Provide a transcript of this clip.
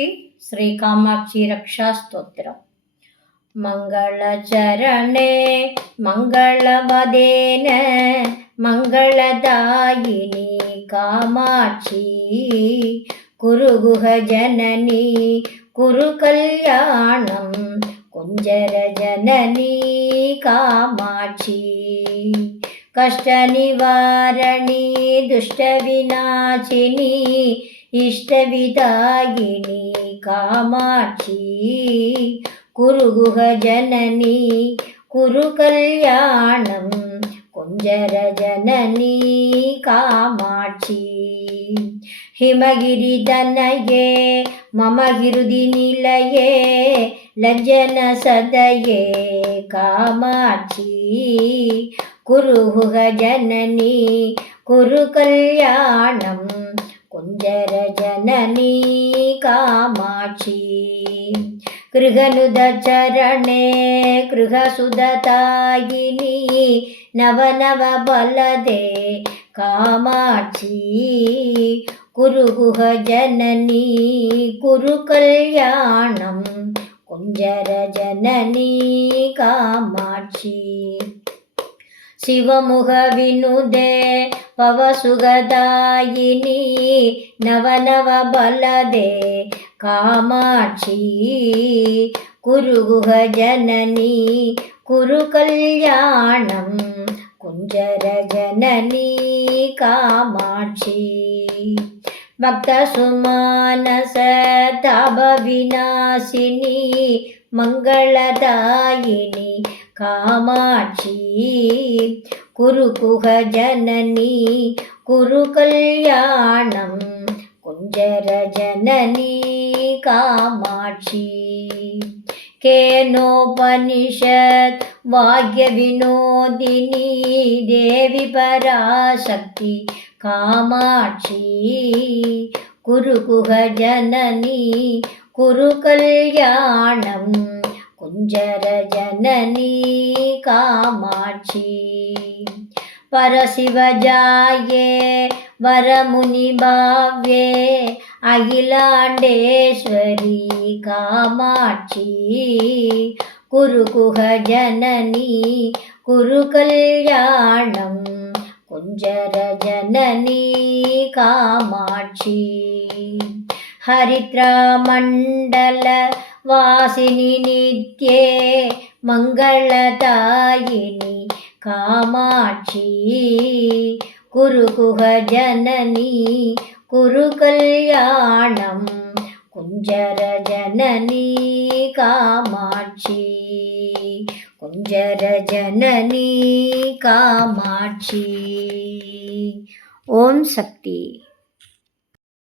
श्री कामाक्षि रक्षास्तोत्रम् मङ्गलचरणे मङ्गलवदेन मङ्गलदायिनी कामाक्षी कुरुगुहजननी कुरुकल्याणं कुञ्जरजननी कामाक्षी कष्टनिवारणी दुष्टविनाशिनी इष्टविदायिनी காமாட்சி குருகுக ஜனனி குரு கல்யாணம் குஞ்சர ஜனனி காமாட்சி ಹಿಮಗಿರಿ ತನಗೆ ಮಮ ಹಿರುದಿ ನಿಲಯೇ ಲಜ್ಜನ ಸದಯೇ ಕಾಮಾಕ್ಷಿ ಕುರುಹುಗ ಜನನಿ ಕುರು ಕಲ್ಯಾಣಂ ಕುಂಜರ ಜನನಿ ಕಾಮಾಕ್ಷಿ ಗೃಹನುದ ಚರಣೆ ಗೃಹಸುದ ತಾಯಿನಿ ನವ ನವ ಬಲದೆ ಕಾಮಾಕ್ಷಿ குருகுக ஜனனி குரு கல்யாணம் குஞ்சர ஜனனி காமாட்சி ಶಿವಮುಖ ವಿನುದೆ ಪವಸುಗದಾಯಿನಿ ನವನವ ಬಲದೆ ಕಾಮಾಕ್ಷಿ ಕುರುಗುಹ ಜನನಿ ಕುರು ಕಲ್ಯಾಣಂ ಕುಂಜರ ಜನನಿ ಕಾಮಾಕ್ಷಿ भक्तसुमानस तव विनाशिनी मङ्गलदायिनि कामाक्षी कुरुकुह जननी कुरुकल्याणं कुञ्जरजननी कामाक्षी केनोपनिषत् वाग्यविनोदिनी देवि पराशक्ति காமாட்சி குருகுக ஜனனி குரு கல்யாணம் குஞ்சர ஜனனி காமாட்சி. பரசிவஜாயே वरमुनिभाव्ये अखिलाण्डेश्वरी कामाक्षी कुरुकुह जननी कुरु कल्याणम् குஞ்சரஜனனி காமாட்சி ஹரித்ராமண்டல வாசினி நித்யே மங்களதாயினி காமாட்சி. குருகுக ஜனனி குரு கல்யாணம் குஞ்சர காமாட்சி जर जननी कामाक्षी। ओम शक्ति।